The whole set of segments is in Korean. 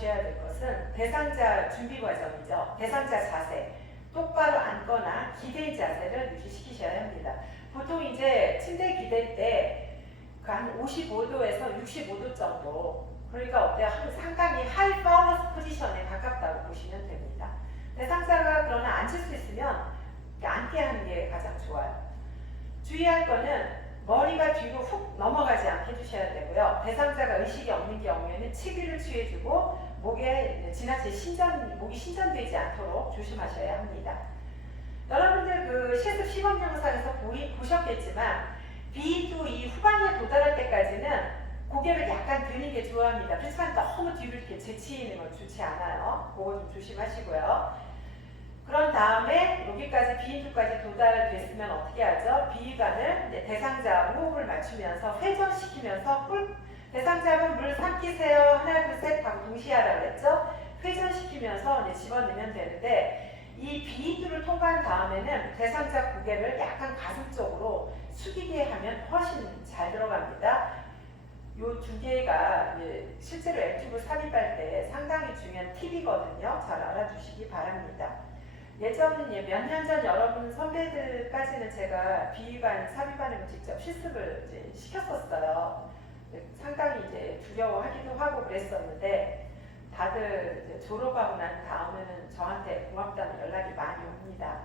알아두셔야 될 것은 대상자 준비 과정이죠. 대상자 자세. 똑바로 앉거나 기대 자세를 유지시키셔야 합니다. 보통 이제 침대 기댈 때 한 55도에서 65도 정도, 그러니까 어때요? 상당히 하이 팔러스 포지션에 가깝다고 보시면 됩니다. 대상자가 그러나 앉을 수 있으면 앉게 하는 게 가장 좋아요. 주의할 거는 머리가 뒤로 훅 넘어가지 않게 해주셔야 되고요. 대상자가 의식이 없는 경우에는 치기를 취해주고 목에 지나치게 목이 신전되지 않도록 조심하셔야 합니다. 여러분들 그 실습 시범 영상에서 보셨겠지만 비도 이 후방에 도달할 때까지는 고개를 약간 드는 게 좋아합니다. 그렇지만 너무 뒤로 이렇게 제치는 건 좋지 않아요. 그거 좀 조심하시고요. 그런 다음에 여기까지 비인두까지 도달됐으면 어떻게 하죠? 비위관을 대상자 호흡을 맞추면서 회전시키면서 대상자분 물 삼키세요. 하나 둘 셋 하고 동시에 하라고 했죠? 회전시키면서 집어넣으면 되는데 이 비인두를 통과한 다음에는 대상자 고개를 약간 가슴 쪽으로 숙이게 하면 훨씬 잘 들어갑니다. 요 두 개가 실제로 액티브 삽입할 때 상당히 중요한 팁이거든요. 잘 알아두시기 바랍니다. 예전 몇 년 전 여러분 선배들까지는 제가 비위관 삽입하는 걸 직접 실습을 이제 시켰었어요. 상당히 이제 두려워하기도 하고 그랬었는데 다들 이제 졸업하고 난 다음에는 저한테 고맙다는 연락이 많이 옵니다.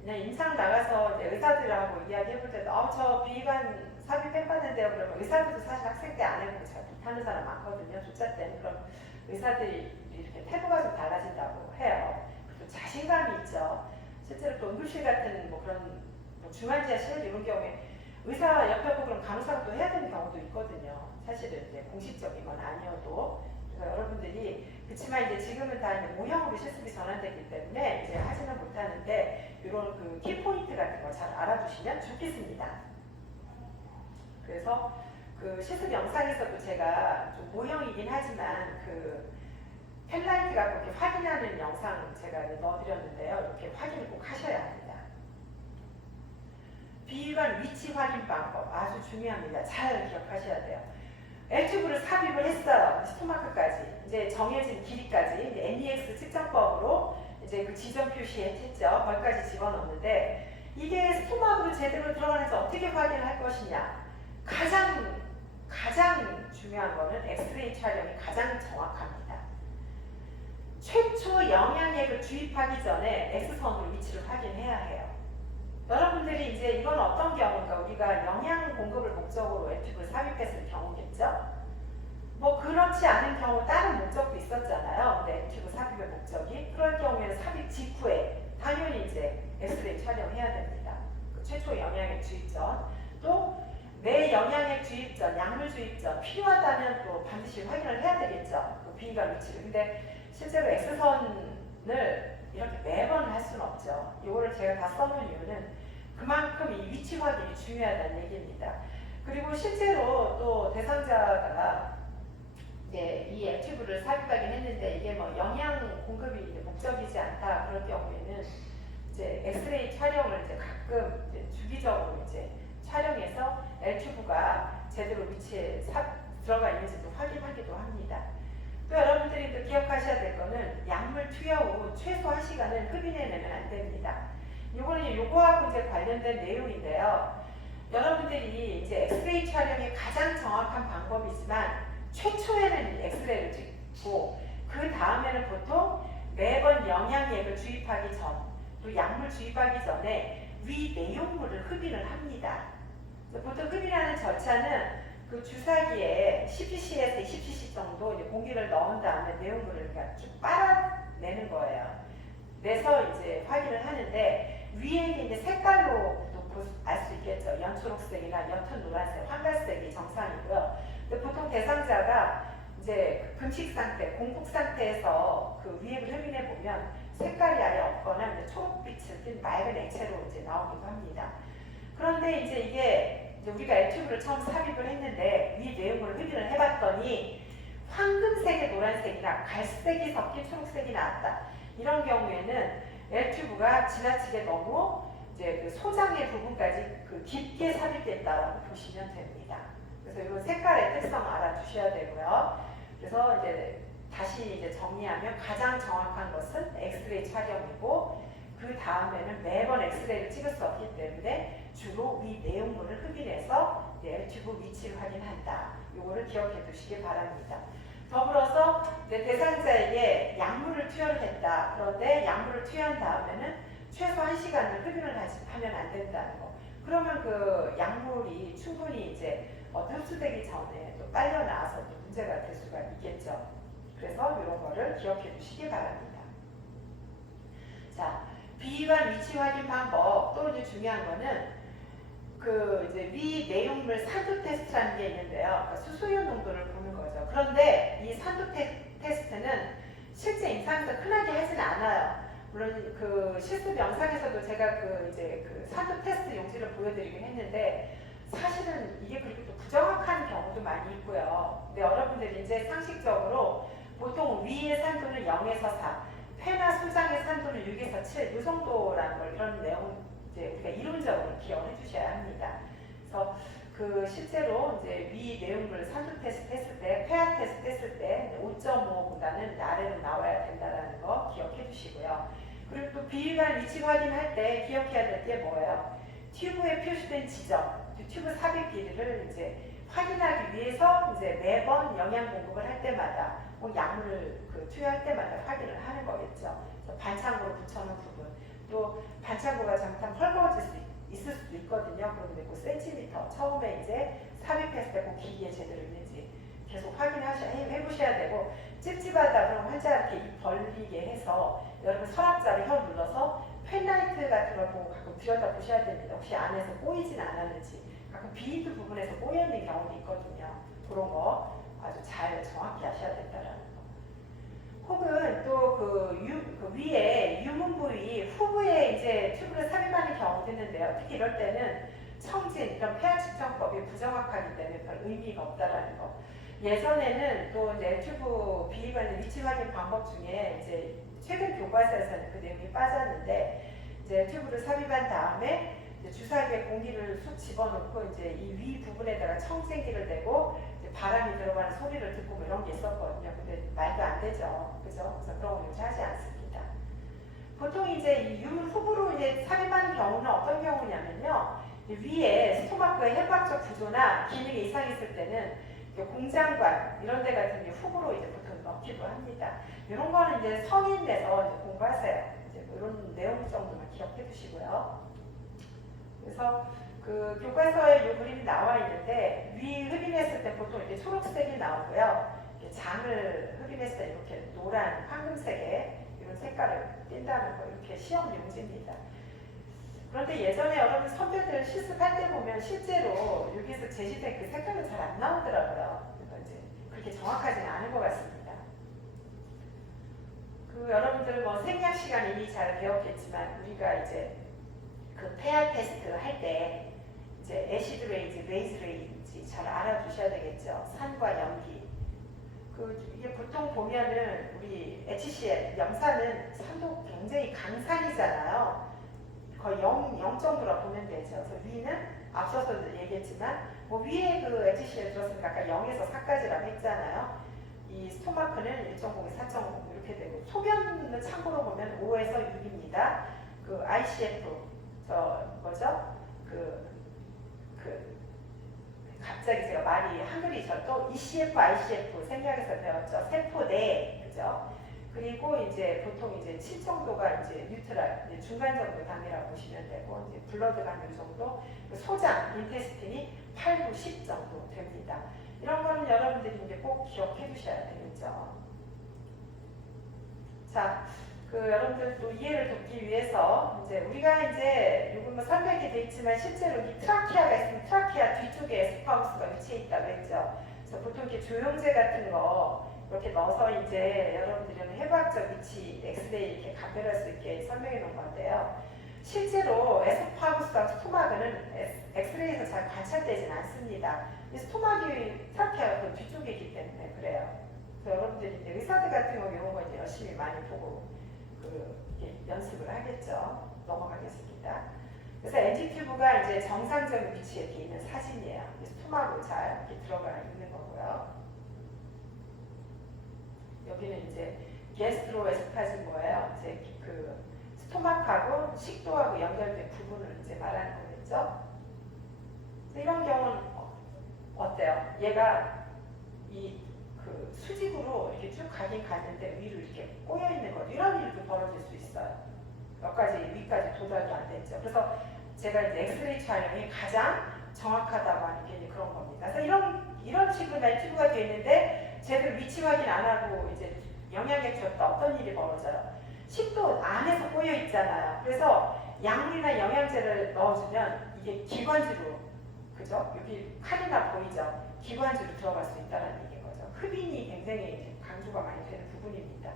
그냥 임상 나가서 이제 의사들하고 이야기해볼 때도 저 비위관 삽입해봤는데요. 그러면 의사들도 사실 학생 때 안 해보고 잘 못하는 사람 많거든요. 조차 때는. 그럼 의사들이 이렇게 태도가 좀 달라진다고 해요. 또 자신감이 있죠. 실제로 또 응급실 같은 그런 중환자실 이런 경우에 의사 옆에 보고 그럼 간호사가 또 해야 되는 경우도 있거든요. 사실은 이제 공식적인 건 아니어도. 그래서 여러분들이 그렇지만 이제 지금은 다 이제 모형으로 실습이 전환되기 때문에 이제 하지는 못하는데 이런 그 키포인트 같은 거 잘 알아두시면 좋겠습니다. 그래서 그 실습 영상에서도 제가 좀 모형이긴 하지만 그 펜라이트 갖고 이렇게 확인하는 영상 제가 넣어드렸는데요. 이렇게 확인을 꼭 하셔야 합니다. 비위관 위치 확인 방법 아주 중요합니다. 잘 기억하셔야 돼요. L튜브를 삽입을 했어요. 스토마크까지 이제 정해진 길이까지 이제 NEX 측정법으로 이제 그 지점 표시했죠. 거기까지 집어넣는데 이게 스토마크로 제대로 들어가는지 어떻게 확인을 할 것이냐. 가장 중요한 거는 엑스레이 촬영이 가장 정확합니다. 최초 영양액을 주입하기 전에 X선으로 위치를 확인해야 해요. 여러분들이 이제 이건 어떤 경우인가? 우리가 영양 공급을 목적으로 L튜브를 삽입했을 경우겠죠? 그렇지 않은 경우 다른 목적도 있었잖아요. 근데 L튜브 삽입의 목적이 그럴 경우에는 삽입 직후에 당연히 이제 엑스레이 촬영해야 됩니다. 그 최초 영양액 주입 전 또 내 영양액 주입 전, 약물 주입 전 필요하다면 또 반드시 확인을 해야 되겠죠. 그 비위관 위치를. 근데 실제로 X선을 이렇게 매번 할 수는 없죠. 이거를 제가 다 써놓은 이유는 그만큼 이 위치 확인이 중요하다는 얘기입니다. 그리고 실제로 또 대상자가 이 액티브를 삽입하긴 했는데 이게 영양 공급이 목적이지 않다 그럴 경우에는 이제 엑스레이 촬영을 이제 가끔 이제 주기적으로 이제 촬영해서 L튜브가 제대로 위치에 들어가 있는지도 확인하기도 합니다. 또 여러분들이 또 기억하셔야 될 거는 약물 투여 후 최소 1시간을 흡인해내면 안 됩니다. 요거는 요거하고 이제 관련된 내용인데요. 여러분들이 이제 엑스레이 촬영의 가장 정확한 방법이지만 최초에는 엑스레이를 찍고 그 다음에는 보통 매번 영양액을 주입하기 전, 또 약물 주입하기 전에 위 내용물을 흡인을 합니다. 보통 흡인하는 절차는 그 주사기에 10cc에서 20cc 정도 이제 공기를 넣은 다음에 내용물을 그냥 쭉 빨아내는 거예요. 내서 이제 확인을 하는데 위에 이제 색깔로 알 수 있겠죠. 연초록색이나 옅은 노란색, 황갈색이 정상이고요. 근데 보통 대상자가 이제 금식 상태, 공복 상태에서 그 위액을 흡인해 보면 색깔이 아예 없거나 이제 초록빛을 띤 맑은 액체로 이제 나오기도 합니다. 그런데 이제 이게 이제 우리가 L튜브를 처음 삽입을 했는데 위 내용물을 흡인을 해봤더니 황금색의 노란색이나 갈색이 섞인 초록색이 나왔다. 이런 경우에는 L튜브가 지나치게 너무 이제 그 소장의 부분까지 그 깊게 삽입됐다라고 보시면 됩니다. 그래서 이런 색깔의 특성 알아두셔야 되고요. 그래서 이제 다시 이제 정리하면 가장 정확한 것은 엑스레이 촬영이고 그 다음에는 매번 엑스레이를 찍을 수 없기 때문에 주로 위 내용물을 흡인해서 튜브 위치를 확인한다. 이거를 기억해 두시기 바랍니다. 더불어서 대상자에게 약물을 투여를 했다. 그런데 약물을 투여한 다음에는 최소 1시간을 흡인을 하면 안 된다는 거. 그러면 그 약물이 충분히 이제 흡수되기 전에 또 빨려 나와서 또 문제가 될 수가 있겠죠. 그래서 이런 거를 기억해 두시기 바랍니다. 자, 비위관 위치 확인 방법 또 이제 중요한 거는 그 이제 위 내용물 산도 테스트라는 게 있는데요. 그러니까 수소이온 농도를 보는 거죠. 그런데 이 산도 테스트는 실제 임상에서 흔하게 하진 않아요. 물론 그 실습 영상에서도 제가 그 이제 그 산도 테스트 용지를 보여드리긴 했는데 사실은 이게 그렇게 또 부정확한 경우도 많이 있고요. 근데 여러분들이 이제 상식적으로 보통 위의 산도는 0에서 4, 폐나 소장의 산도는 6에서 7, 이 정도라는 걸 이런 내용 이제 우리가 이론적으로 기억해 주셔야 합니다. 그래서 그 실제로 이제 위 내용물 산도 테스트 했을 때, 폐화 테스트 했을 때 5.5보다는 아래로 나와야 된다는 거 기억해 주시고요. 그리고 또 비위관 위치 확인할 때 기억해야 될 게 뭐예요? 튜브에 표시된 지점, 튜브 삽입 길이를 이제 확인하기 위해서 이제 매번 영양 공급을 할 때마다 약물을 투여할 때마다 확인을 하는 거겠죠. 반창고로 붙여놓은 부분, 또 반창고가 잘못하면 헐거워질 수 있을 수도 있거든요. 그런데 그 센티미터 처음에 이제 삽입했을 때 그 기기에 제대로 있는지 계속 해보셔야 되고, 찝찝하다 그러면 환자 이렇게 입 벌리게 해서 여러분 서랍자로 혀 눌러서 펜라이트 같은 걸 보고 가끔 들여다 보셔야 됩니다. 혹시 안에서 꼬이진 않았는지. 가끔 비위드 부분에서 꼬여 있는 경우도 있거든요. 그런 거 아주 잘 정확히 하셔야 된다는 거. 혹은 또 그 위에 유문 부위 후부에 이제 튜브를 삽입하는 경우도 있는데요. 특히 이럴 때는 청진, 이런 폐하 측정법이 부정확하기 때문에 별 의미가 없다라는 거. 예전에는 또 이제 튜브 비위관의 위치 확인 방법 중에 이제 최근 교과서에서는 그 내용이 빠졌는데, 이제 튜브를 삽입한 다음에 주사기에 공기를 쑥 집어넣고 이제 이 위 부분에다가 청진기를 대고 바람이 들어가는 소리를 듣고 뭐 이런 게 있었거든요. 근데 말도 안 되죠. 그죠? 그래서 그런 거 요새 하지 않습니다. 보통 이제 이 유문 후부로 이제 삽입하는 경우는 어떤 경우냐면요. 위에 스토마크의 해부학적 구조나 기능에 이상이 있을 때는 공장관 이런 데 같은 게 후부로 이제 보통 넣기도 합니다. 이런 거는 이제 성인 돼서 이제 공부하세요. 이제 뭐 이런 내용 정도만 기억해 두시고요. 그래서 그 교과서에 이 그림이 나와 있는데 위 흡입했을 때 보통 이렇게 초록색이 나오고요. 장을 흡입했을 때 이렇게 노란, 황금색의 이런 색깔을 띈다는 거, 이렇게 시험 용지입니다. 그런데 예전에 여러분 선배들 실습할 때 보면 실제로 여기서 제시된 그 색깔은 잘 안 나오더라고요. 그래서 이제 그렇게 정확하지는 않은 것 같습니다. 그 여러분들 뭐 생략 시간 이미 잘 배웠겠지만 우리가 이제 그 폐하 테스트 할 때 이제 애시드 레이지, 베이스 레이지 잘 알아두셔야 되겠죠. 산과 염기. 이게 보통 보면은 우리 HCl 염산은 산도 굉장히 강산이잖아요. 거의 0 정도라 보면 되죠. 그래서 위는 앞서서 얘기했지만 뭐 위에 그 HCl 들었으니까 아까 0에서 4까지라고 했잖아요. 이 스토마크는 1.0, 4.0 이렇게 되고 소변은 참고로 보면 5에서 6입니다. 그 ICF 갑자기 제가 말이 한글이죠. 또 ECF, ICF 생략해서 배웠죠. 세포 내, 그죠? 그리고 이제 보통 이제 7 정도가 이제 뉴트럴, 이제 중간 정도 단위라고 보시면 되고, 이제 블러드 감염 정도, 소장, 인테스틴이 8, 9, 10 정도 됩니다. 이런 거는 여러분들이 이제 꼭 기억해 두셔야 되겠죠. 자, 여러분들 또 이해를 돕기 위해서 이제 우리가 이제 요건 뭐 설명이 돼 있지만 실제로 이 트라키아가 있으면 트라키아 뒤쪽에 에스파우스가 위치해 있다고 했죠. 그래서 보통 이렇게 조영제 같은 거 이렇게 넣어서 이제 여러분들은 해부학적 위치 엑스레이 이렇게 감별할 수 있게 설명해 놓은 건데요. 실제로 에스파우스와 스토마크는 엑스레이에서 잘 관찰되지는 않습니다. 이 스토마크의 트라키아가 그 뒤쪽이기 때문에 그래요. 그래서 여러분들이 이제 의사들 같은 경우 이런 거 이제 열심히 많이 보고 연습을 하겠죠. 넘어가겠습니다. 그래서 NG 튜브가 이제 정상적인 위치에 이렇게 있는 사진이에요. 스토마로 잘 이렇게 들어가 있는 거고요. 여기는 이제 게스트로에스파즘이에요. 이제 그 스토막하고 식도하고 연결된 부분을 이제 말하는 거겠죠. 이런 경우는 어때요? 얘가 이 그 수직으로 이렇게 쭉 가긴 갔는데 위로 이렇게 꼬여 있는 것, 이런 일도 벌어질 수 있어요. 몇 가지 위까지 도달도 안 됐죠. 그래서 제가 이제 엑스레이 촬영이 가장 정확하다고 하는 게 그런 겁니다. 그래서 이런 식으로 튜브가 되어 있는데 제대로 위치 확인 안 하고 이제 영양액 줬다 어떤 일이 벌어져요? 식도 안에서 꼬여 있잖아요. 그래서 약물이나 영양제를 넣어주면 이게 기관지로, 그죠? 여기 칼이나 보이죠? 기관지로 들어갈 수 있다는 얘기인 거죠. 흡인이 굉장히 강조가 많이 되는 부분입니다.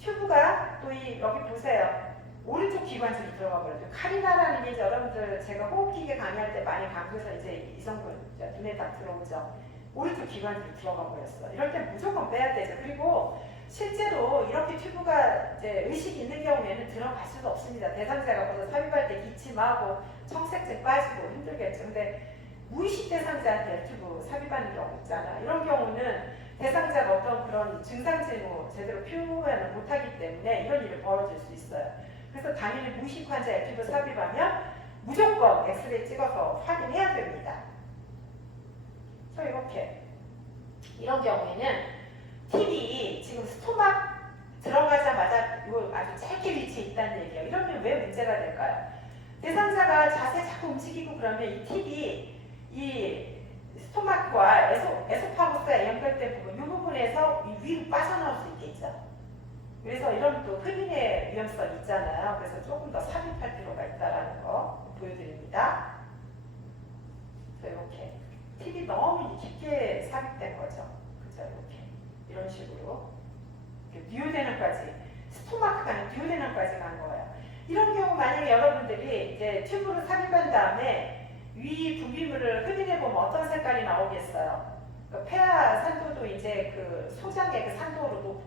튜브가 또 여기 보세요. 오른쪽 기관지로 들어가 버려요. 칼이나라는 게 여러분들 제가 호흡기계 강의할 때 많이 강조해서 이제 이성분 눈에 딱 들어오죠. 오른쪽 기관지로 들어가 버렸어. 이럴 때 무조건 빼야 되죠. 그리고 실제로 이렇게 튜브가 이제 의식이 있는 경우에는 들어갈 수도 없습니다. 대상자가 벌써 삽입할 때 기침하고 청색증 빠지고 힘들겠죠. 근데 무의식 대상자한테 튜브 삽입하는 경우 있잖아. 이런 경우는 대상자가 어떤 그런 증상 징후 제대로 표현을 못하기 때문에 이런 일이 벌어질 수 있어요. 그래서 당연히 무의식 환자에 튜브 삽입하면 무조건 엑스레이 찍어서 확인해야 됩니다. 그래서 이렇게 이런 경우에는 TB 지금 스토막 들어가자마자 이거 아주 짧게 위치해 있다는 얘기예요. 이러면 왜 문제가 될까요? 대상자가 자세 자꾸 움직이고 그러면 이 TB 이 스토마크와 에소파구스에 연결된 부분, 이 부분에서 이 위로 빠져나올 수 있겠죠. 그래서 이런 또 흡인의 위험성이 있잖아요. 그래서 조금 더 삽입할 필요가 있다는 거 보여드립니다. 그래서 이렇게 팁이 너무 깊게 삽입된 거죠. 그죠? 이렇게 이런 식으로 듀오데넘까지, 스토마크가 아니라 듀오데넘까지 간 거예요. 이런 경우 만약에 여러분들이 이제 튜브로 삽입한 다음에 위 분비물을 흡인해보면 어떤 색깔이 나오겠어요? 그 폐하 산도도 이제 그 소장의 그 산도로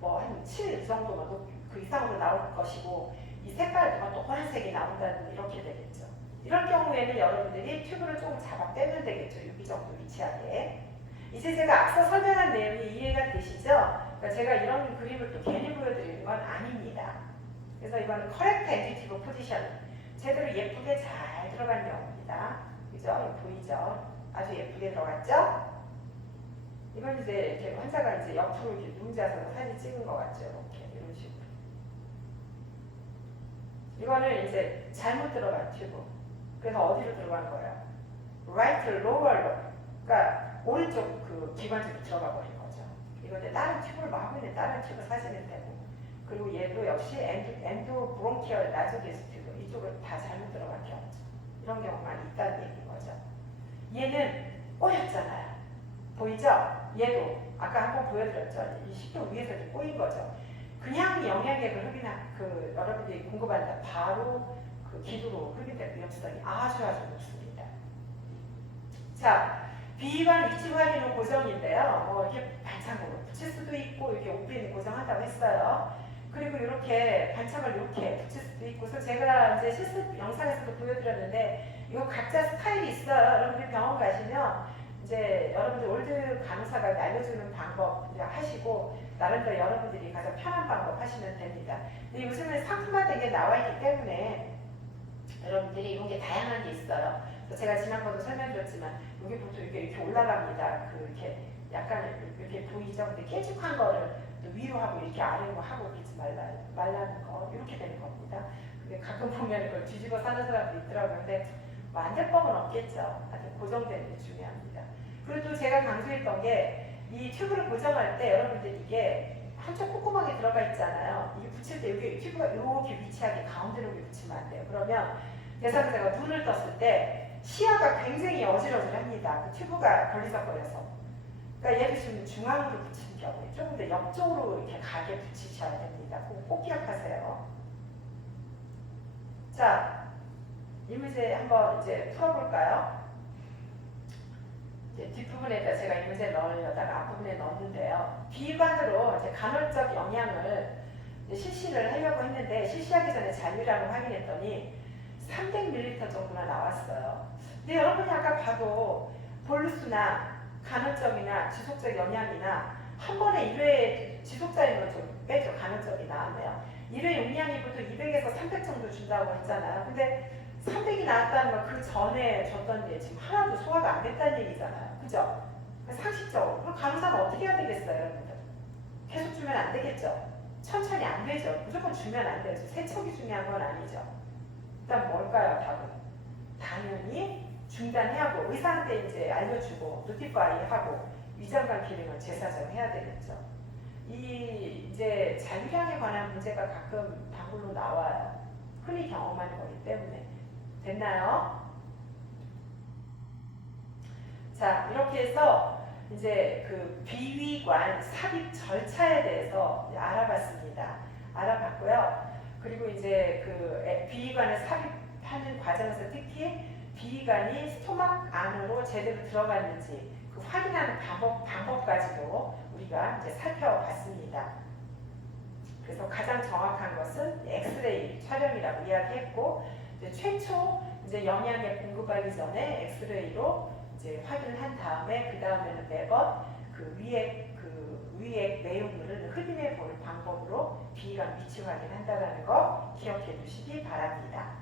뭐 한 7 정도만 그 이상으로 나올 것이고, 이 색깔도 또 파란색이 나온다는 이렇게 되겠죠. 이런 경우에는 여러분들이 튜브를 조금 잡아 빼면 되겠죠. 여기 정도 위치하게. 이제 제가 앞서 설명한 내용이 이해가 되시죠? 그러니까 제가 이런 그림을 또 괜히 보여드리는 건 아닙니다. 그래서 이거는 correct additive position, 제대로 예쁘게 잘 들어간 경우입니다. 그죠? 보이죠? 아주 예쁘게 들어갔죠? 이건 이제 이렇게 환자가 이제 옆으로 이렇게 누워서 사진 찍은 것 같죠? 이렇게 이런 식으로. 이거는 이제 잘못 들어간 튜브. 그래서 어디로 들어간 거예요? right lower로. 그러니까 오른쪽 그 기관지로 들어가 버린 거죠. 이거 이제 다른 튜브를 뭐 하고 있는 다른 튜브 사진은 되고. 그리고 얘도 역시 엔도 브론키얼 나조게스 튜브. 이쪽으로 다 잘못 들어간 경우죠. 이런 경우 많이 있다는 얘기인 거죠. 얘는 꼬였잖아요. 보이죠? 얘도 아까 한번 보여드렸죠. 이 식도 위에서 이렇게 꼬인 거죠. 그냥 영양액을 여러분들이 공급한다. 바로 그 기도로 흡입될 위험성이 아주 높습니다. 자, 비관 위치 확인 후 고정인데요. 이렇게 반창으로 붙일 수도 있고, 이렇게 오프레인 고정한다고 했어요. 그리고 이렇게 반창을 이렇게 붙일 수도 있고, 그래서 제가 이제 실습 영상에서도 보여드렸는데, 이거 각자 스타일이 있어요. 여러분들 병원 가시면 이제 여러분들 올드 간호사가 알려주는 방법 하시고, 나름대로 여러분들이 가장 편한 방법 하시면 됩니다. 근데 요즘은 상품화된 게 나와 있기 때문에 여러분들이 이런 게 다양한 게 있어요. 그래서 제가 지난번도 설명드렸지만 여기 보통 이렇게 올라갑니다. 이렇게 약간 이렇게 보이죠? 근데 깨죽한 거를 또 위로 하고 이렇게 아래로 하고 이러지 말라는 거, 이렇게 되는 겁니다. 근데 가끔 보면 이걸 뒤집어 사는 사람도 있더라고요. 근데 뭐 안 될 법은 없겠죠. 하여튼 고정되는 게 중요합니다. 그리고 또 제가 강조했던 게 이 튜브를 고정할 때 여러분들 이게 한쪽 콧구멍에 들어가 있잖아요. 이게 붙일 때 여기 튜브가 이렇게 위치하게 가운데로 붙이면 안 돼요. 그러면 대상자가 눈을 떴을 때 시야가 굉장히 어지러질합니다. 그 튜브가 걸리적거려서. 그러니까 얘를 지금 중앙으로 붙인 경우에 조금 더 옆쪽으로 이렇게 가게 붙이셔야 됩니다. 꼭 기억하세요. 자, 이 문제 한번 이제 풀어볼까요? 뒷부분에다 제가 이 문제 넣으려다가 앞부분에 넣었는데요. 비관으로 이제 간헐적 영향을 실시를 하려고 했는데, 실시하기 전에 잔류량을 확인했더니 300ml 정도나 나왔어요. 근데 여러분이 아까 봐도 볼루스나 간헐적이나 지속적 영향이나 한 번에 1회 지속자인 건좀 빼죠. 가능적이 나왔네요. 1회 용량이 보통 200에서 300 정도 준다고 했잖아요. 근데 300이 나왔다는 건 그 전에 줬던 게 지금 하나도 소화가 안 됐다는 얘기잖아요. 그죠? 상식적으로. 그럼 간호사는 어떻게 해야 되겠어요, 여러분들? 계속 주면 안 되겠죠? 천천히 안 되죠. 무조건 주면 안 되죠. 세척이 중요한 건 아니죠. 일단 뭘까요, 답은? 당연히 중단해야 하고 의사한테 이제 알려주고 노티파이 하고 위장관 기능을 재사정해야 되겠죠. 이 이제 잔류량에 관한 문제가 가끔 단골로 나와요. 흔히 경험하는 거기 때문에. 됐나요? 자, 이렇게 해서 이제 그 비위관 삽입 절차에 대해서 알아봤습니다. 알아봤고요. 그리고 이제 그 비위관을 삽입하는 과정에서 특히 비위관이 스토막 안으로 제대로 들어갔는지 그 확인하는 방법까지도 우리가 이제 살펴봤습니다. 그래서 가장 정확한 것은 엑스레이 촬영이라고 이야기했고, 이제 최초 이제 영양에 공급하기 전에 엑스레이로 이제 확인을 한 다음에 그 다음에는 매번 그 위액 내용물을 확인해 보는 방법으로 비위관 위치 확인한다는 거 기억해 두시기 바랍니다.